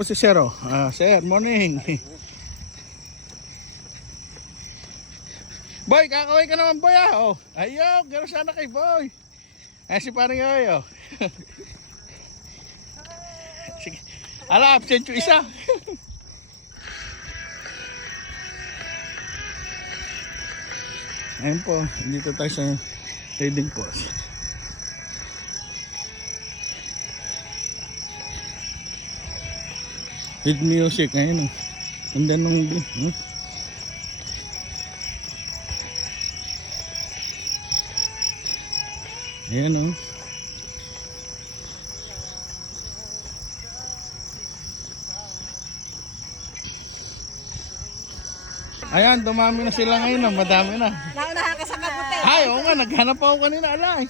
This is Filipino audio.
Si Sir, oh. Sir, morning. Boy, kakaway ka naman, boy, ah. Oh. Ayaw, gano'n sana kay boy. Ay, si parang yoy, oh. Sige. Ala, absent yung isa. Ayun po, dito tayo sa trading post. With music, ayun, oh. Ganda nung ayan, oh. Ayan, dumami na sila ngayon, oh. Madami na. Naunahan ka sa kapote. Ay, oo nga, naghanap ako kanina, alay.